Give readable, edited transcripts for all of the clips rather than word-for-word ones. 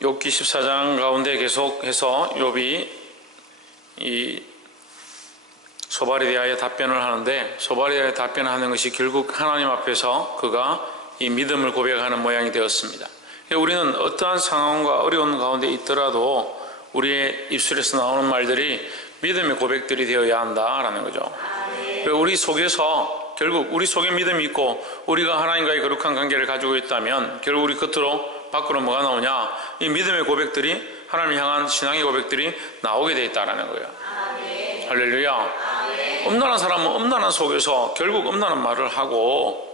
욥기 14장 가운데 계속해서 욥이 이 소발에 대하여 답변을 하는데, 소발에 대하여 답변하는 것이 결국 하나님 앞에서 그가 이 믿음을 고백하는 모양이 되었습니다. 우리는 어떠한 상황과 어려운 가운데 있더라도 우리의 입술에서 나오는 말들이 믿음의 고백들이 되어야 한다라는 거죠. 우리 속에서 결국 우리 속에 믿음이 있고 우리가 하나님과의 거룩한 관계를 가지고 있다면 결국 우리 겉으로 밖으로 뭐가 나오냐? 이 믿음의 고백들이, 하나님을 향한 신앙의 고백들이 나오게 되어 있다는 거예요. 할렐루야. 엄란한 사람은 엄란한 속에서 결국 엄란한 말을 하고,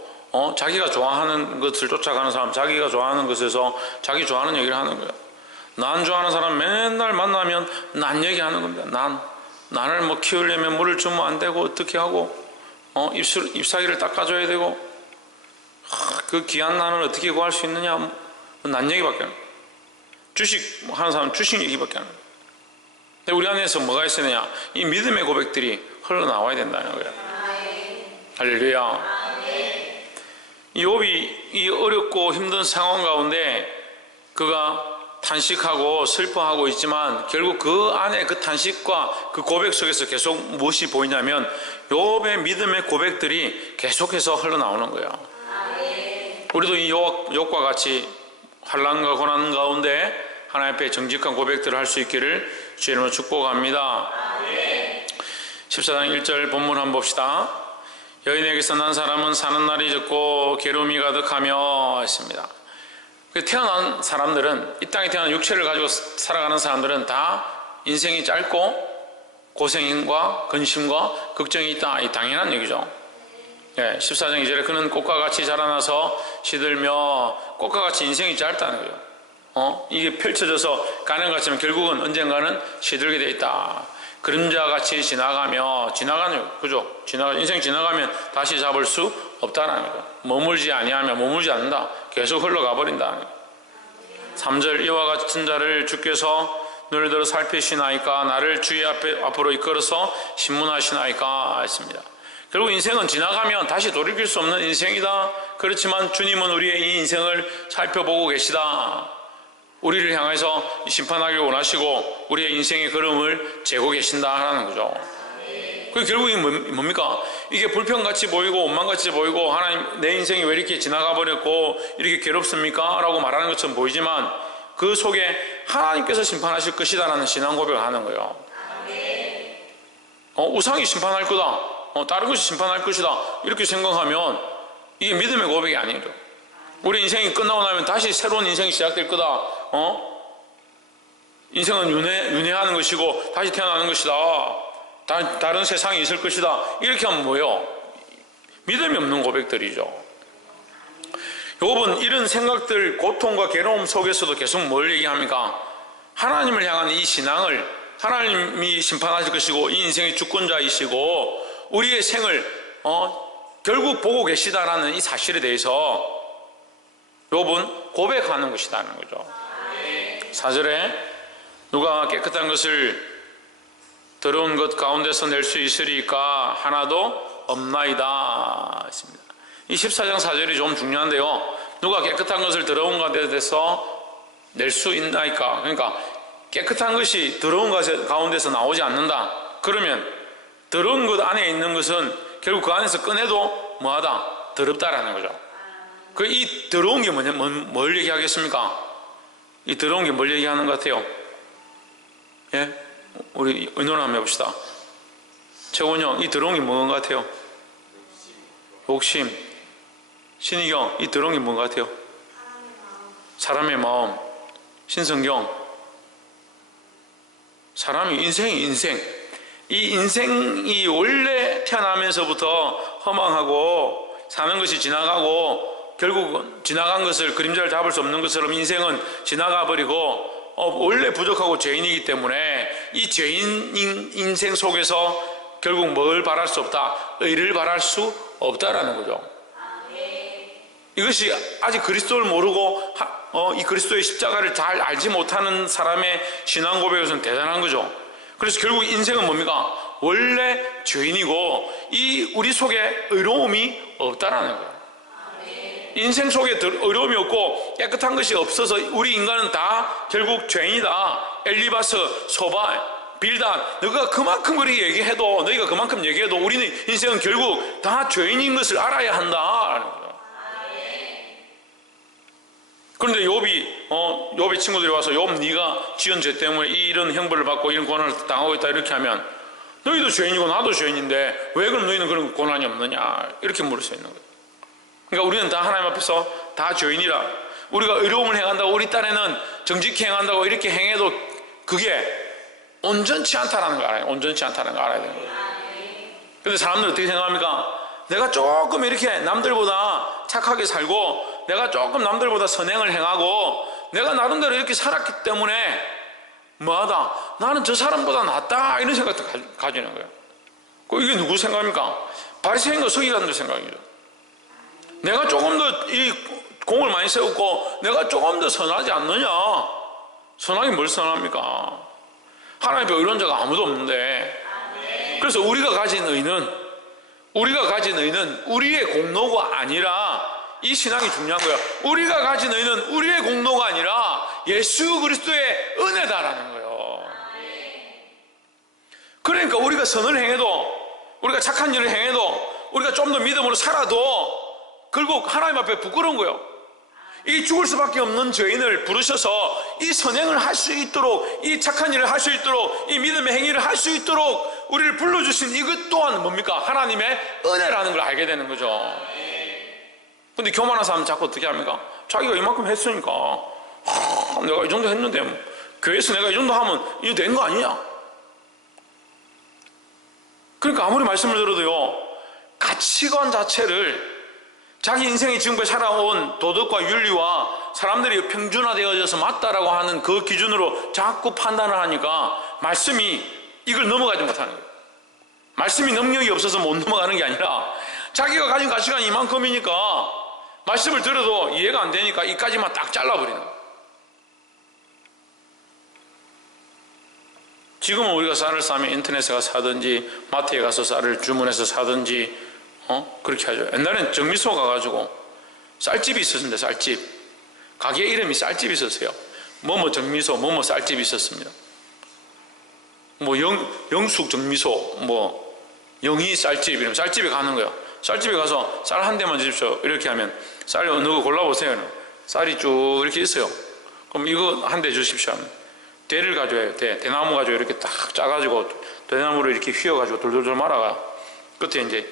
자기가 좋아하는 것을 쫓아가는 사람, 자기가 좋아하는 것에서 자기 좋아하는 얘기를 하는 거예요. 난 좋아하는 사람 맨날 만나면 난 얘기하는 겁니다. 난을 뭐 키우려면 물을 주면 안 되고 어떻게 하고, 잎사귀를 닦아줘야 되고, 그 귀한 난을 어떻게 구할 수 있느냐, 난 얘기밖에 안 해요. 주식 하는 사람은 주식 얘기밖에 안 해요. 근데 우리 안에서 뭐가 있으느냐? 이 믿음의 고백들이 흘러나와야 된다는 거예요. 할렐루야. 이 욥이 이 어렵고 힘든 상황 가운데 그가 탄식하고 슬퍼하고 있지만 결국 그 안에 그 탄식과 그 고백 속에서 계속 무엇이 보이냐면 욥의 믿음의 고백들이 계속해서 흘러나오는 거예요. 우리도 이 욥과 같이 환난과 고난 가운데 하나님 앞에 정직한 고백들을 할 수 있기를 주의 이름으로 축복합니다. 14장 1절 본문 한번 봅시다. 여인에게서 난 사람은 사는 날이 적고 괴로움이 가득하며 했습니다. 태어난 사람들은, 이 땅에 태어난 육체를 가지고 살아가는 사람들은 다 인생이 짧고 고생과 근심과 걱정이 있다, 이 당연한 얘기죠. 14장 2절에 그는 꽃과 같이 자라나서 시들며, 꽃과 같이 인생이 짧다는 거예요. 이게 펼쳐져서 가는 것 같지만 결국은 언젠가는 시들게 되어 있다. 그림자같이 지나가며, 그죠? 인생 지나가면 다시 잡을 수 없다는 거죠. 머물지 아니하면 머물지 않는다. 계속 흘러가 버린다. 3절 이와 같은 자를 주께서 눈을 들어 살피시나이까, 나를 주의 앞으로 이끌어서 신문하시나이까 했습니다. 결국 인생은 지나가면 다시 돌이킬 수 없는 인생이다. 그렇지만 주님은 우리의 이 인생을 살펴보고 계시다. 우리를 향해서 심판하기를 원하시고 우리의 인생의 걸음을 재고 계신다 하는 거죠. 그게 결국이 뭡니까? 이게 불평같이 보이고 원망같이 보이고, 하나님 내 인생이 왜 이렇게 지나가 버렸고 이렇게 괴롭습니까? 라고 말하는 것처럼 보이지만 그 속에 하나님께서 심판하실 것이다 라는 신앙 고백을 하는 거예요. 우상이 심판할 거다, 다른 것이 심판할 것이다, 이렇게 생각하면 이게 믿음의 고백이 아니죠. 우리 인생이 끝나고 나면 다시 새로운 인생이 시작될 거다. 인생은 윤회하는 것이고 다시 태어나는 것이다. 다른 세상이 있을 것이다. 이렇게 하면 뭐예요? 믿음이 없는 고백들이죠. 욥은 이런 생각들, 고통과 괴로움 속에서도 계속 뭘 얘기합니까? 하나님을 향한 이 신앙을, 하나님이 심판하실 것이고 이 인생의 주권자이시고 우리의 생을 결국 보고 계시다라는 이 사실에 대해서 욥은 고백하는 것이라는 거죠. 4절에 누가 깨끗한 것을 더러운 것 가운데서 낼 수 있으리까 하나도 없나이다 했습니다. 이 14장 4절이 좀 중요한데요. 누가 깨끗한 것을 더러운 가운데서 낼 수 있나이까, 그러니까 깨끗한 것이 더러운 것 가운데서 나오지 않는다. 그러면 더러운 것 안에 있는 것은 결국 그 안에서 꺼내도 뭐하다? 더럽다라는 거죠. 이 더러운 게 뭘 얘기하겠습니까? 이 더러운 게 뭘 얘기하는 것 같아요? 예? 우리 의논 한번 해봅시다. 최원이 형, 이 더러운 게 뭔 것 같아요? 욕심. 신희경, 이 더러운 게 뭔 것 같아요? 사람의 마음. 신성경, 사람이 인생. 이 인생이 원래 태어나면서부터 허망하고 사는 것이 지나가고 결국 지나간 것을, 그림자를 잡을 수 없는 것처럼 인생은 지나가 버리고 원래 부족하고 죄인이기 때문에 이 죄인 인생 속에서 결국 뭘 바랄 수 없다? 의를 바랄 수 없다라는 거죠. 이것이 아직 그리스도를 모르고 이 그리스도의 십자가를 잘 알지 못하는 사람의 신앙 고백에서는 대단한 거죠. 그래서 결국 인생은 뭡니까? 원래 죄인이고 이 우리 속에 의로움이 없다라는 거예요. 인생 속에 어려움이 없고 깨끗한 것이 없어서 우리 인간은 다 결국 죄인이다. 엘리바스, 소발, 빌단, 너희가 그만큼 그렇게 얘기해도, 너희가 그만큼 얘기해도 우리는 인생은 결국 다 죄인인 것을 알아야 한다. 그런데 욥이 친구들이 와서 욥 네가 지은 죄 때문에 이런 형벌을 받고 이런 고난을 당하고 있다 이렇게 하면 너희도 죄인이고 나도 죄인인데 왜 그럼 너희는 그런 고난이 없느냐 이렇게 물을 수 있는 거예요. 그러니까 우리는 다 하나님 앞에서 다 죄인이라, 우리가 의로움을 행한다고 우리 딴에는 정직히 행한다고 이렇게 행해도 그게 온전치 않다라는 걸 알아요. 온전치 않다는 걸 알아야 되는 거예요. 그런데 사람들은 어떻게 생각합니까? 내가 조금 이렇게 남들보다 착하게 살고 내가 조금 남들보다 선행을 행하고 내가 나름대로 이렇게 살았기 때문에 뭐하다, 나는 저 사람보다 낫다 이런 생각도 가지는 거예요. 이게 누구 생각입니까? 바리새인과 서기관들 생각이죠. 내가 조금 더 이 공을 많이 세웠고 내가 조금 더 선하지 않느냐. 선하긴 뭘 선합니까? 하나님 앞에 의로운 자가 아무도 없는데. 그래서 우리가 가진 의는 우리의 공로가 아니라, 이 신앙이 중요한 거예요. 우리가 가진 의는 우리의 공로가 아니라 예수 그리스도의 은혜다라는 거예요. 그러니까 우리가 선을 행해도, 우리가 착한 일을 행해도, 우리가 좀 더 믿음으로 살아도 결국 하나님 앞에 부끄러운 거예요. 이 죽을 수밖에 없는 죄인을 부르셔서 이 선행을 할 수 있도록, 이 착한 일을 할 수 있도록, 이 믿음의 행위를 할 수 있도록 우리를 불러주신 이것 또한 뭡니까? 하나님의 은혜라는 걸 알게 되는 거죠. 근데 교만한 사람은 자꾸 어떻게 합니까? 자기가 이만큼 했으니까 내가 이 정도 했는데 교회에서 내가 이 정도 하면 이거 된 거 아니냐? 그러니까 아무리 말씀을 들어도요, 가치관 자체를 자기 인생이 지금까지 살아온 도덕과 윤리와 사람들이 평준화되어져서 맞다라고 하는 그 기준으로 자꾸 판단을 하니까 말씀이 이걸 넘어가지 못하는 거예요. 말씀이 능력이 없어서 못 넘어가는 게 아니라 자기가 가진 가치관이 이만큼이니까 말씀을 들어도 이해가 안 되니까 이까지만 딱 잘라버리는 거예요. 지금은 우리가 쌀을 싸면 인터넷에 가서 사든지 마트에 가서 쌀을 주문해서 사든지 그렇게 하죠. 옛날엔 정미소 가가지고 쌀집이 있었는데, 쌀집 가게 이름이 쌀집이 있었어요. 뭐뭐 정미소, 뭐뭐 쌀집이 있었습니다. 뭐 영숙 정미소, 뭐 영희 쌀집, 이러면 쌀집에 가는 거예요. 쌀집에 가서 쌀 한 대만 주십시오 이렇게 하면 쌀 어느 거 골라보세요. 쌀이 쭉 이렇게 있어요. 그럼 이거 한 대 주십시오 하면 대를 가져와요. 대나무 가지고 이렇게 딱 짜가지고 대나무를 이렇게 휘어가지고 돌돌돌 말아가 끝에 이제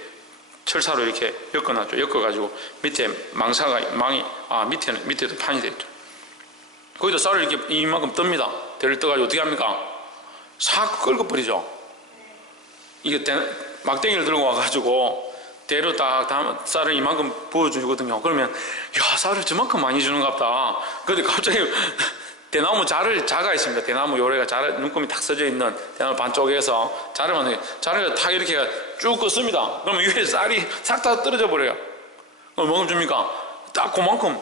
철사로 이렇게 엮어놨죠. 엮어가지고 밑에 밑에도 판이 됐죠. 거기다 쌀을 이렇게 이만큼 뜹니다. 대를 떠가지고 어떻게 합니까? 싹 끓여버리죠. 이게 막대기를 들고 와가지고 대로 딱 쌀을 이만큼 부어주거든요. 그러면 야, 쌀을 저만큼 많이 주는갑다. 그런데 갑자기 대나무 자가 있습니다. 대나무 요래가 눈금이 탁 써져 있는 대나무 반쪽에서 자를 탁 이렇게 쭉 긋습니다. 그러면 위에 쌀이 싹 다 떨어져 버려요. 그럼 뭐가 줍니까? 딱 그만큼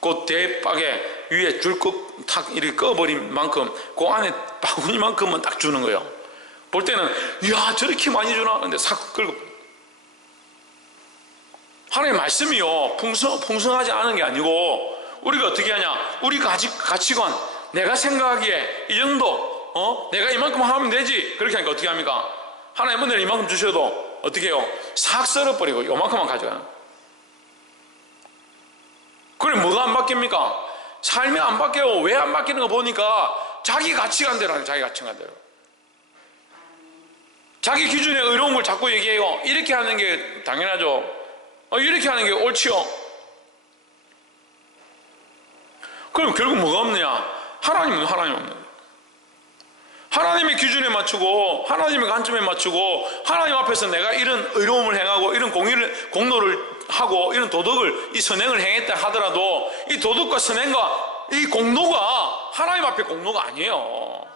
그 대박에 위에 줄긋 탁 이렇게 꺼버린 만큼 그 안에 바구니만큼은 딱 주는 거예요. 볼 때는 이야, 저렇게 많이 주나? 근데 싹 끓고. 하나님의 말씀이요, 풍성하지 않은 게 아니고 우리가 어떻게 하냐? 우리 가치관, 내가 생각하기에 이 정도, 내가 이만큼 하면 되지. 그렇게 하니까 어떻게 합니까? 하나님 은혜를 이만큼 주셔도 어떻게 해요? 싹 썰어버리고 요만큼만 가져가는. 그럼 뭐가 안 바뀝니까? 삶이 안 바뀌어요. 왜 안 바뀌는 거 보니까 자기 가치관대로 하는, 자기 가치관대로. 자기 기준의 의로운 걸 자꾸 얘기해요. 이렇게 하는 게 당연하죠. 이렇게 하는 게 옳지요. 그럼 결국 뭐가 없느냐? 하나님은 하나님 없는 거예요. 하나님의 기준에 맞추고 하나님의 관점에 맞추고 하나님 앞에서 내가 이런 의로움을 행하고 이런 공로를 하고 이런 도덕을, 이 선행을 행했다 하더라도 이 도덕과 선행과 이 공로가 하나님 앞에 공로가 아니에요.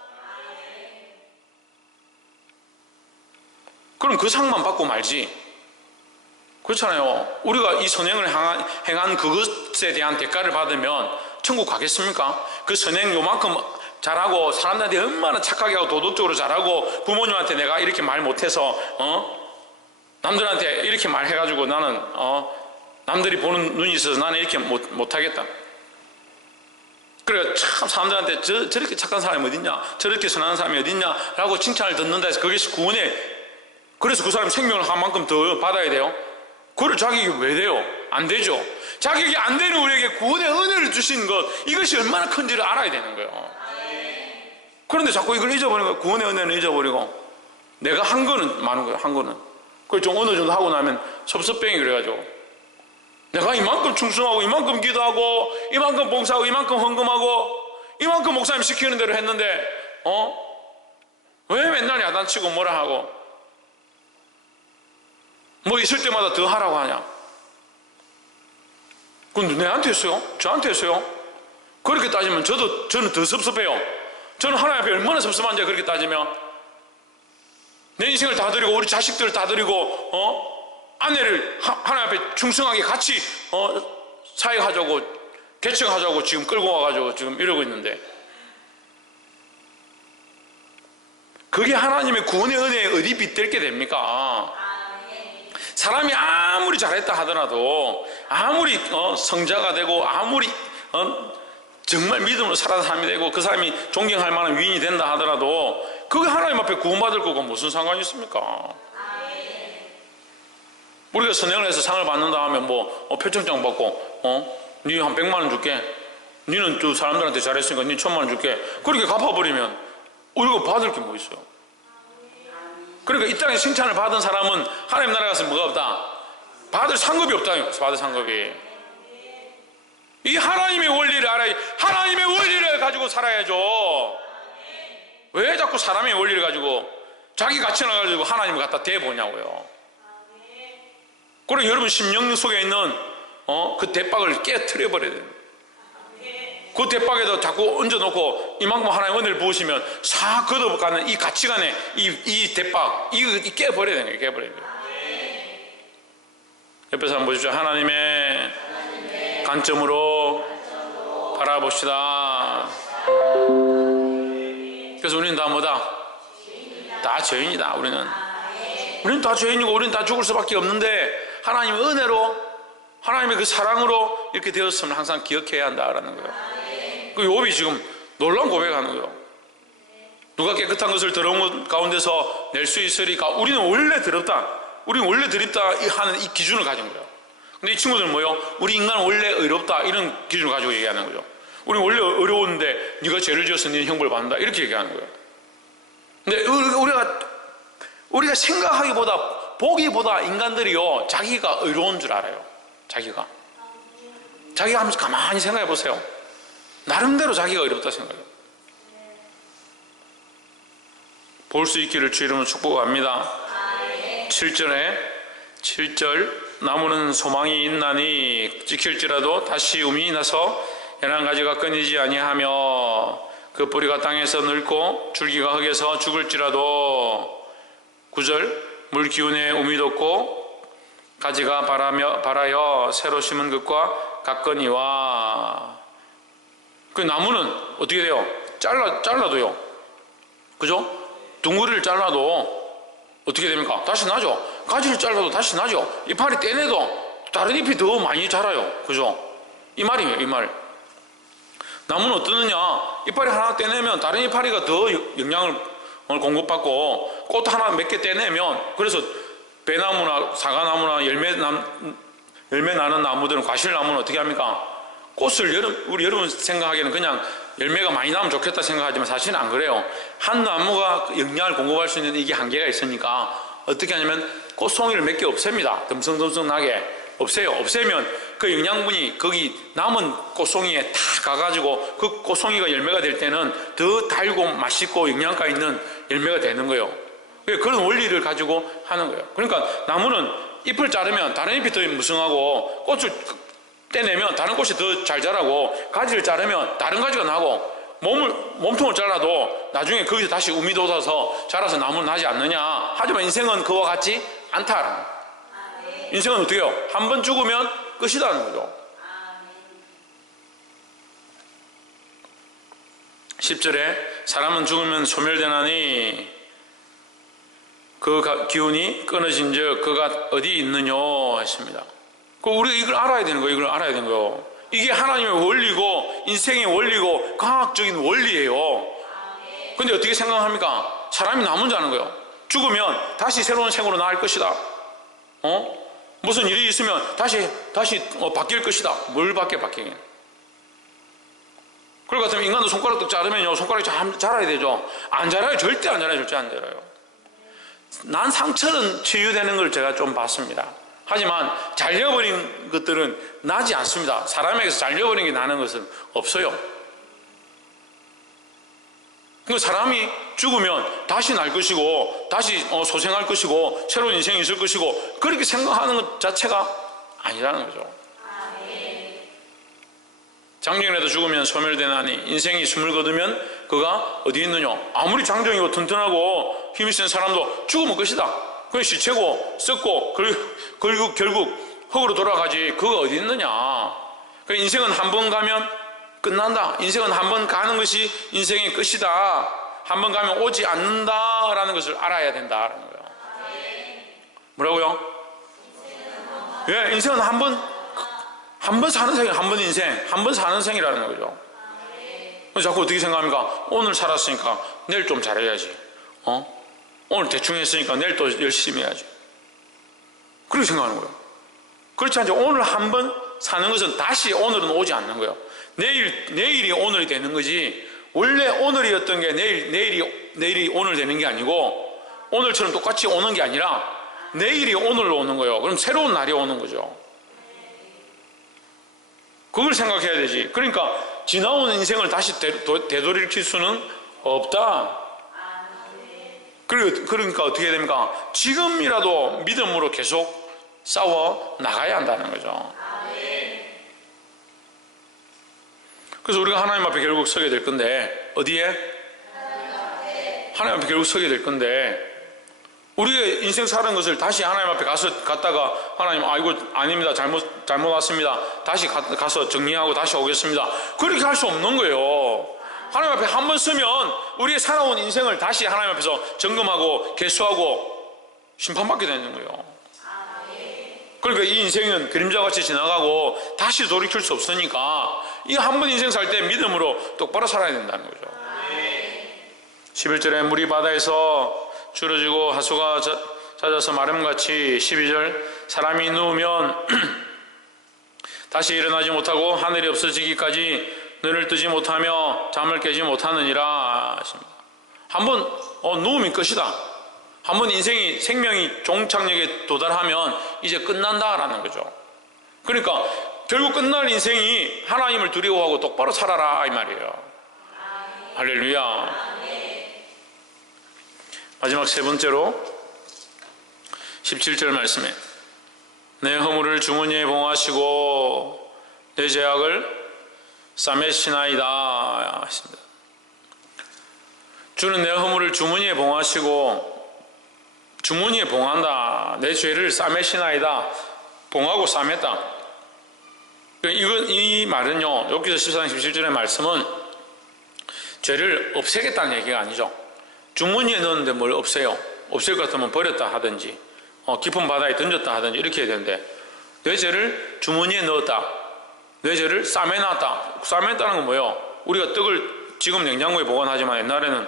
그럼 그 상만 받고 말지. 그렇잖아요. 우리가 이 선행을 행한 그것에 대한 대가를 받으면 천국 가겠습니까? 그 선행 요만큼 잘하고 사람들한테 얼마나 착하게 하고 도덕적으로 잘하고 부모님한테 내가 이렇게 말 못해서 남들한테 이렇게 말해가지고 나는 남들이 보는 눈이 있어서 나는 이렇게 못하겠다. 그러니까 참 사람들한테 저렇게 착한 사람이 어딨냐, 저렇게 선한 사람이 어딨냐 라고 칭찬을 듣는다 해서 그것이 구원에, 그래서 그 사람이 생명을 한 만큼 더 받아야 돼요? 그걸 자격이 왜 돼요? 안 되죠. 자격이 안 되는 우리에게 구원의 은혜를 주신 것, 이것이 얼마나 큰지를 알아야 되는 거예요. 그런데 자꾸 이걸 잊어버리고, 구원의 은혜는 잊어버리고, 내가 한 거는 많은 거예요. 한 거는. 그걸 좀 어느 정도 하고 나면 섭섭뱅이 그래가지고, 내가 이만큼 충성하고 이만큼 기도하고 이만큼 봉사하고 이만큼 헌금하고 이만큼 목사님 시키는 대로 했는데 왜 맨날 야단치고 뭐라 하고 뭐 있을 때마다 더 하라고 하냐. 그건 내한테 했어요? 저한테 했어요? 그렇게 따지면 저는 더 섭섭해요. 저는 하나님 앞에 얼마나 섭섭한지 그렇게 따지면 내 인생을 다 드리고 우리 자식들을 다 드리고 아내를 하나님 앞에 충성하게 같이 사역하자고 개척하자고 지금 끌고 와가지고 지금 이러고 있는데, 그게 하나님의 구원의 은혜에 어디 빗댈 게 됩니까? 사람이 아무리 잘했다 하더라도, 아무리 성자가 되고 아무리 정말 믿음으로 살아가는 사람이 되고 그 사람이 존경할 만한 위인이 된다 하더라도 그게 하나님 앞에 구원받을 거고 무슨 상관이 있습니까? 우리가 선행을 해서 상을 받는다 하면 표창장 받고 니 한 100만 원 줄게, 니는 또 사람들한테 잘했으니까 니 1000만 원 줄게, 그렇게 갚아버리면 우리가 받을 게 뭐 있어요? 그러니까 이 땅에 칭찬을 받은 사람은 하나님 나라 가서 뭐가 없다? 받을 상급이 없다. 받을 상급이. 이 하나님의 원리를 알아야, 하나님의 원리를 가지고 살아야죠. 왜 자꾸 사람의 원리를 가지고 자기 가치를 가지고 하나님을 갖다 대보냐고요. 그리고 여러분 심령 속에 있는 그 대박을 깨트려 버려야 돼요. 그 대박에다 자꾸 얹어놓고 이만큼 하나님 은혜를 부으시면 싹 걷어가는 이 가치관에 이 대박 이 깨버려야 되는 거예요. 깨버려야 돼요. 옆에서 한번 보십시오. 하나님의 관점으로 바라봅시다. 그래서 우리는 다 뭐다? 다 죄인이다. 우리는 다 죄인이고 우리는 다 죽을 수밖에 없는데 하나님의 은혜로, 하나님의 그 사랑으로 이렇게 되었음을 항상 기억해야 한다라는 거예요. 그 욥이 지금 놀라운 고백하는 거예요. 누가 깨끗한 것을 더러운 가운데서 낼 수 있으리까? 우리는 원래 더럽다, 우리는 원래 더럽다 하는 이 기준을 가진 거예요. 근데 이 친구들은 뭐예요? 우리 인간은 원래 의롭다 이런 기준을 가지고 얘기하는 거죠. 우리는 원래 어려웠는데 네가 죄를 지어서 네는 형벌을 받는다 이렇게 얘기하는 거예요. 근데 우리가 생각하기보다, 보기보다 인간들이요 자기가 의로운 줄 알아요. 자기가 하면서 가만히 생각해 보세요. 나름대로 자기가 의롭다 생각해요. 볼 수 있기를 주 이름으로 축복합니다. 7절 나무는 소망이 있나니 지킬지라도 다시 우미 나서 연한 가지가 끊이지 아니하며 그 뿌리가 땅에서 늙고 줄기가 흙에서 죽을지라도 9절 물 기운에 우미 돋고 가지가 발하여 새로 심은 것과 같거니와. 그 나무는 어떻게 돼요? 잘라도요, 그죠? 둥그리를 잘라도 어떻게 됩니까? 다시 나죠. 가지를 잘라도 다시 나죠. 이파리 떼내도 다른 잎이 더 많이 자라요, 그죠? 이 말이에요, 이 말. 나무는 어떠느냐? 이파리 하나 떼내면 다른 이파리가 더 영양을 공급받고, 꽃 하나 몇 개 떼내면, 그래서 배나무나 사과나무나 열매 나는 나무들은, 과실나무는 어떻게 합니까? 꽃을 우리 여러분 생각하기에는 그냥 열매가 많이 나면 좋겠다 생각하지만 사실은 안 그래요. 한 나무가 영양을 공급할 수 있는 이게 한계가 있으니까 어떻게 하냐면 꽃송이를 몇 개 없앱니다. 듬성듬성 나게 없애면 그 영양분이 거기 남은 꽃송이에 다 가가지고 그 꽃송이가 열매가 될 때는 더 달고 맛있고 영양가 있는 열매가 되는 거예요. 그런 원리를 가지고 하는 거예요. 그러니까 나무는 잎을 자르면 다른 잎이 더 무성하고, 꽃을 떼내면 다른 꽃이 더 잘 자라고, 가지를 자르면 다른 가지가 나고, 몸통을 잘라도 나중에 거기서 다시 우미 돋아서 자라서 나무는 나지 않느냐. 하지만 인생은 그와 같지 않다. 인생은 어떻게 해요? 한 번 죽으면 끝이라는 거죠. 10절에 사람은 죽으면 소멸되나니 그 기운이 끊어진 즉 그가 어디 있느냐 했습니다. 우리가 이걸 알아야 되는 거예요. 이걸 알아야 되는 거예요. 이게 하나님의 원리고 인생의 원리고 과학적인 원리예요. 근데 어떻게 생각합니까? 사람이 남은 자는 거예요. 죽으면 다시 새로운 생으로 나을 것이다. 무슨 일이 있으면 다시 바뀔 것이다. 뭘 바뀌긴? 그럴 것 같으면 인간도 손가락도 자르면요, 손가락이 자라야 되죠. 안 자라요. 절대 안 자라요. 절대 안 자라요. 난 상처는 치유되는 걸 제가 좀 봤습니다. 하지만 잘려버린 것들은 나지 않습니다. 사람에게서 잘려버린 게 나는 것은 없어요. 사람이 죽으면 다시 날 것이고 다시 소생할 것이고 새로운 인생이 있을 것이고 그렇게 생각하는 것 자체가 아니라는 거죠. 장정이라도 죽으면 소멸되나니 인생이 숨을 거두면 그가 어디 있느냐. 아무리 장정이고 튼튼하고 힘이 센 사람도 죽으면 끝이다. 그건 시체고 썩고 결국 흙으로 돌아가지. 그가 어디 있느냐. 인생은 한 번 가면 끝난다. 인생은 한 번 가는 것이 인생의 끝이다. 한 번 가면 오지 않는다라는 것을 알아야 된다라는 거예요. 뭐라고요? 예, 인생은 한 번 사는 생이에요. 한 번 인생, 한 번 사는 생이라는 거죠. 그래서 자꾸 어떻게 생각합니까? 오늘 살았으니까 내일 좀 잘해야지. 오늘 대충 했으니까 내일 또 열심히 해야지. 그렇게 생각하는 거예요. 그렇지 않죠. 오늘 한 번 사는 것은 다시 오늘은 오지 않는 거예요. 내일이 오늘이 되는 거지. 원래 오늘이었던 게 내일이 오늘 되는 게 아니고 오늘처럼 똑같이 오는 게 아니라 내일이 오늘로 오는 거예요. 그럼 새로운 날이 오는 거죠. 그걸 생각해야 되지. 그러니까 지나온 인생을 다시 되돌이킬 수는 없다. 그러니까 어떻게 됩니까? 지금이라도 믿음으로 계속 싸워 나가야 한다는 거죠. 그래서 우리가 하나님 앞에 결국 서게 될 건데, 어디에? 하나님 앞에 결국 서게 될 건데, 우리의 인생 사는 것을 다시 하나님 앞에 갔다가 하나님, 이거 아닙니다. 잘못 왔습니다. 다시 가서 정리하고 다시 오겠습니다. 그렇게 할 수 없는 거예요. 하나님 앞에 한 번 서면 우리의 살아온 인생을 다시 하나님 앞에서 점검하고 개수하고 심판받게 되는 거예요. 그러니까 이 인생은 그림자같이 지나가고 다시 돌이킬 수 없으니까 이 한 번 인생 살 때 믿음으로 똑바로 살아야 된다는 거죠. 11절에 물이 바다에서 줄어지고 하수가 잦아서 마름같이 12절 사람이 누우면 다시 일어나지 못하고 하늘이 없어지기까지 눈을 뜨지 못하며 잠을 깨지 못하느니라 하십니다. 한번 누우면 끝이다. 한번 생명이 종착역에 도달하면 이제 끝난다라는 거죠. 그러니까 결국 끝날 인생이 하나님을 두려워하고 똑바로 살아라 이 말이에요. 할렐루야. 마지막 세 번째로 17절 말씀에 내 허물을 주머니에 봉하시고 내 죄악을 싸매시나이다 하십니다. 주는 내 허물을 주머니에 봉하시고 주머니에 봉한다. 내 죄를 싸매시나이다. 봉하고 싸맸다. 이 말은요, 욥기서 14장 17절의 말씀은 죄를 없애겠다는 얘기가 아니죠. 주머니에 넣었는데 뭘 없애요? 없앨 것 같으면 버렸다 하든지 깊은 바다에 던졌다 하든지 이렇게 해야 되는데 내 죄를 주머니에 넣었다. 내 죄를 싸매놨다. 싸맸다는 건 뭐예요? 우리가 떡을 지금 냉장고에 보관하지만 옛날에는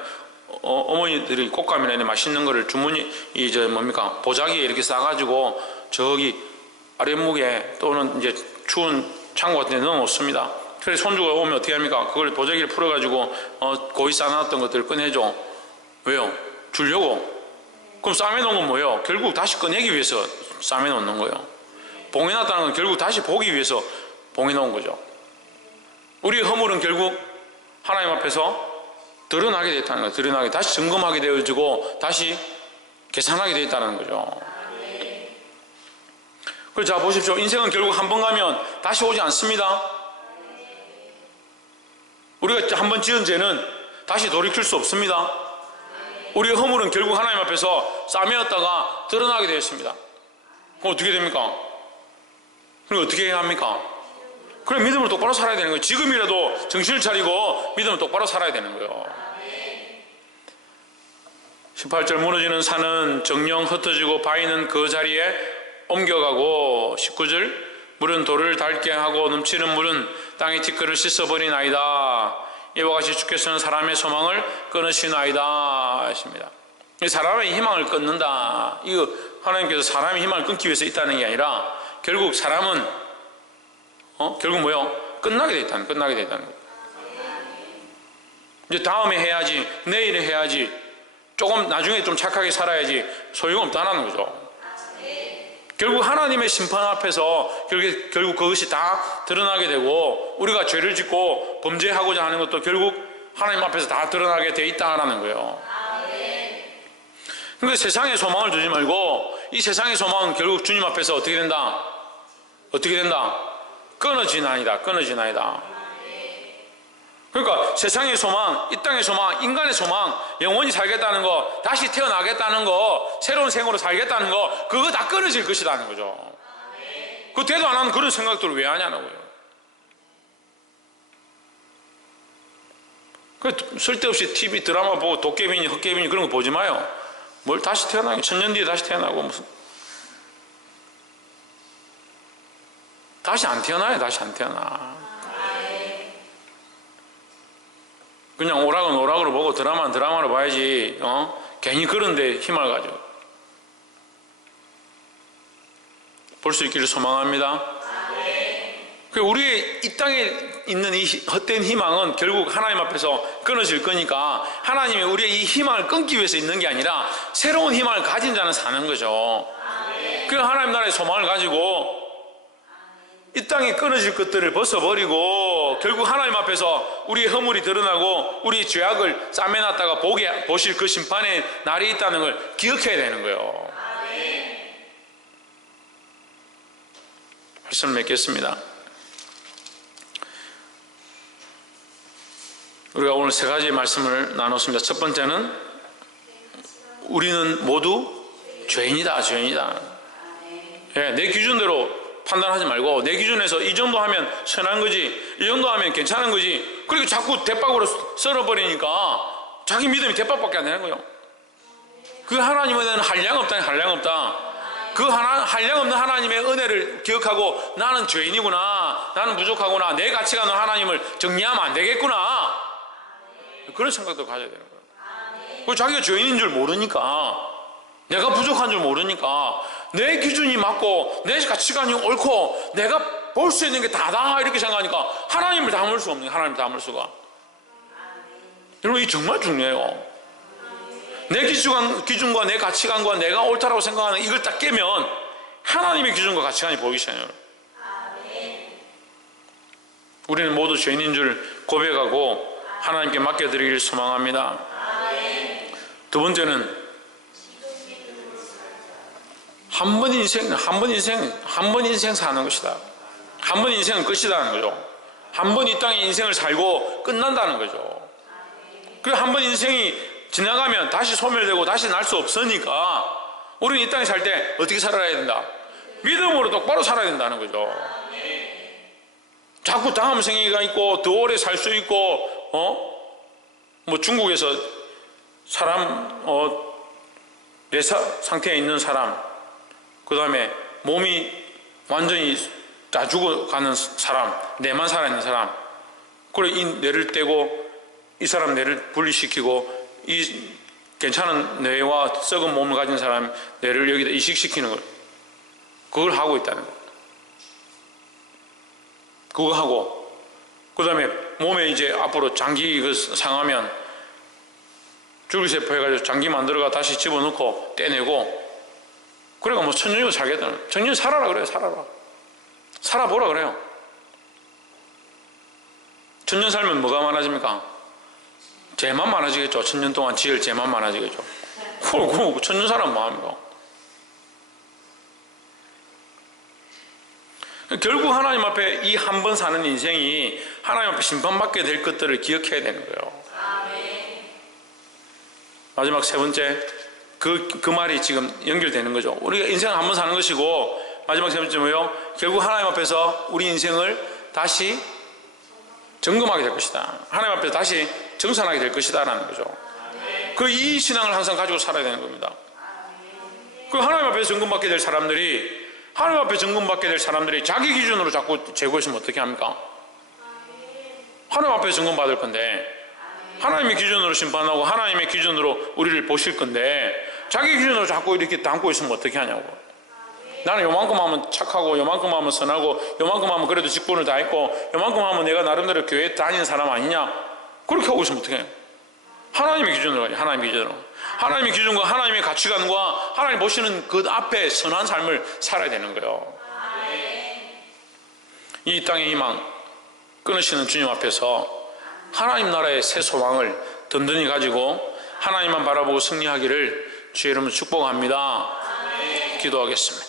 어머니들이 꽃감이나 이런 맛있는 거를 주머니 보자기에 이렇게 싸가지고 저기 아랫목에 또는 이제 추운 창고 같은 데 넣어 놓습니다. 그래서 손주가 오면 어떻게 합니까? 그걸 보자기를 풀어가지고 고이 싸놨던 것들을 꺼내줘. 왜요? 주려고. 그럼 싸매놓은 건 뭐예요? 결국 다시 꺼내기 위해서 싸매놓는 거예요. 봉해놨다는 건 결국 다시 보기 위해서 봉해놓은 거죠. 우리의 허물은 결국 하나님 앞에서 드러나게 되었다는 거예요. 드러나게 다시 점검하게 되어지고 다시 계산하게 되었다는 거죠. 그래서 자 보십시오. 인생은 결국 한 번 가면 다시 오지 않습니다. 우리가 한 번 지은 죄는 다시 돌이킬 수 없습니다. 우리의 허물은 결국 하나님 앞에서 싸매었다가 드러나게 되었습니다. 그럼 어떻게 됩니까? 그럼 어떻게 해야 합니까? 그래 믿음으로 똑바로 살아야 되는 거예요. 지금이라도 정신을 차리고 믿음으로 똑바로 살아야 되는 거예요. 18절 무너지는 산은 정령 흩어지고 바위는 그 자리에 옮겨가고 19절 물은 돌을 닳게 하고 넘치는 물은 땅의 티끌을 씻어버리나이다. 이와 같이 주께서는 사람의 소망을 끊으시나이다 하십니다. 사람의 희망을 끊는다. 이거 하나님께서 사람의 희망을 끊기 위해서 있다는 게 아니라 결국 사람은 결국 뭐요? 끝나게 돼 있다는 거예요. 이제 다음에 해야지, 내일에 해야지, 조금 나중에 좀 착하게 살아야지 소용없다는 거죠. 결국 하나님의 심판 앞에서 결국 그것이 다 드러나게 되고 우리가 죄를 짓고 범죄하고자 하는 것도 결국 하나님 앞에서 다 드러나게 돼 있다는 거예요. 그러니까 세상에 소망을 두지 말고 이 세상의 소망은 결국 주님 앞에서 어떻게 된다? 끊어지나이다. 그러니까 세상의 소망, 이 땅의 소망, 인간의 소망, 영원히 살겠다는 거, 다시 태어나겠다는 거, 새로운 생으로 살겠다는 거, 그거 다 끊어질 것이라는 거죠. 그 대도 안 하는 그런 생각들을 왜 하냐는 거예요. 그 쓸데없이 TV 드라마 보고 도깨비니 헛개비니 그런 거 보지 마요. 뭘 다시 태어나게, 1000년 뒤에 다시 태어나고 무슨 다시 안 태어나. 그냥 오락은 오락으로 보고 드라마는 드라마로 봐야지. 괜히 그런데 힘을 가지고 볼 수 있기를 소망합니다. 우리의 이 땅에 있는 이 헛된 희망은 결국 하나님 앞에서 끊어질 거니까 하나님이 우리의 이 희망을 끊기 위해서 있는 게 아니라 새로운 희망을 가진 자는 사는 거죠. 그 하나님 나라의 소망을 가지고 이 땅에 끊어질 것들을 벗어버리고 결국 하나님 앞에서 우리의 허물이 드러나고 우리의 죄악을 싸매놨다가 보실 그 심판의 날이 있다는 걸 기억해야 되는 거예요. 말씀을 맺겠습니다. 우리가 오늘 세 가지 말씀을 나눴습니다. 첫 번째는 우리는 모두 죄인이다. 예, 내 기준대로 판단하지 말고 내 기준에서 이 정도 하면 선한 거지, 이 정도 하면 괜찮은 거지, 그리고 자꾸 대박으로 썰어버리니까 자기 믿음이 대박밖에 안 되는 거예요. 그 하나님은 한량 없다. 그 한량 없는 하나님의 은혜를 기억하고 나는 죄인이구나, 나는 부족하구나, 내 가치관은 하나님을 정리하면 안 되겠구나, 그런 생각도 가져야 되는 거예요. 자기가 죄인인 줄 모르니까, 내가 부족한 줄 모르니까 내 기준이 맞고 내 가치관이 옳고 내가 볼 수 있는 게 다다 이렇게 생각하니까 하나님을 담을 수 없는 거예요. 하나님을 담을 수가. 여러분, 이게 정말 중요해요. 내 기준과 내 가치관과 내가 옳다라고 생각하는 이걸 딱 깨면 하나님의 기준과 가치관이 보이기 시작해요. 우리는 모두 죄인인 줄 고백하고 하나님께 맡겨드리기를 소망합니다. 두 번째는 한 번 인생 사는 것이다. 한 번 인생은 끝이라는 거죠. 한 번 이 땅에 인생을 살고 끝난다는 거죠. 그리고 한 번 인생이 지나가면 다시 소멸되고 다시 날 수 없으니까 우리는 이 땅에 살 때 어떻게 살아야 된다? 믿음으로 똑바로 살아야 된다는 거죠. 자꾸 다음 생애가 있고 더 오래 살 수 있고 뭐 중국에서 사람 뇌사 상태에 있는 사람, 그 다음에 몸이 완전히 다 죽어가는 사람, 뇌만 살아있는 사람, 그래 이 뇌를 떼고 이 사람 뇌를 분리시키고 이 괜찮은 뇌와 썩은 몸을 가진 사람 뇌를 여기다 이식시키는 걸, 그걸 하고 있다는 거. 그거 하고 그 다음에 몸에 이제 앞으로 장기 상하면 줄기세포 해가지고 장기 만들어가 다시 집어넣고 떼내고, 그래가 뭐 천년이고 살겠다. 천년 살아라 그래요. 살아보라 그래요. 천년 살면 뭐가 많아집니까? 죄만 많아지겠죠. 천년 동안 지을 죄만 많아지겠죠. 그럼 천년 살면 뭐합니까? 결국 하나님 앞에 이 한 번 사는 인생이 하나님 앞에 심판받게 될 것들을 기억해야 되는 거예요. 마지막 세 번째, 그 말이 지금 연결되는 거죠. 우리가 인생을 한 번 사는 것이고, 마지막 세 번째 뭐예요? 결국 하나님 앞에서 우리 인생을 다시 점검하게 될 것이다. 하나님 앞에서 다시 정산하게 될 것이다 라는 거죠. 이 신앙을 항상 가지고 살아야 되는 겁니다. 그 하나님 앞에서 점검받게 될 사람들이 하나님 앞에 증검받게 될 사람들이 자기 기준으로 자꾸 재고 있으면 어떻게 합니까? 하나님 앞에 증검받을 건데, 하나님의 기준으로 심판하고 하나님의 기준으로 우리를 보실 건데, 자기 기준으로 자꾸 이렇게 담고 있으면 어떻게 하냐고. 나는 요만큼 하면 착하고, 요만큼 하면 선하고, 요만큼 하면 그래도 직분을 다 했고, 요만큼 하면 내가 나름대로 교회에 다니는 사람 아니냐? 그렇게 하고 있으면 어떻게 해요? 하나님의 기준으로 가요. 하나님의 기준으로. 하나님의 기준과 하나님의 가치관과 하나님 보시는 그 앞에 선한 삶을 살아야 되는 거예요. 이 땅의 희망 끊으시는 주님 앞에서 하나님 나라의 새 소망을 든든히 가지고 하나님만 바라보고 승리하기를 주의 이름으로 축복합니다. 기도하겠습니다.